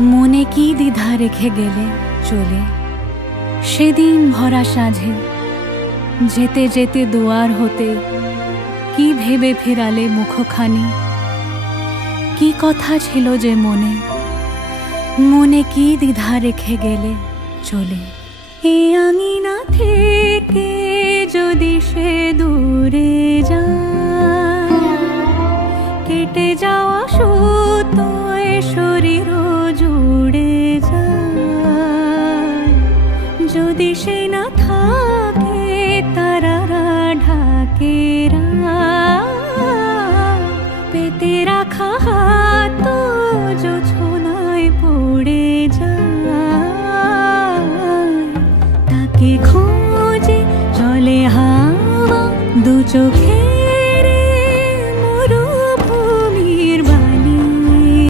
মনে কি দ্বিধা রেখে গেলে চলে সেদিন ভরা সাঁঝে, যেতে যেতে দুয়ার হতে কি ভেবে ফিরালে মুখখানি? কি কথা ছিল যে মনে, মনে কি দ্বিধা রেখে গেলে চলে? এ আঙিনা থেকে যদি সে দূরে যায়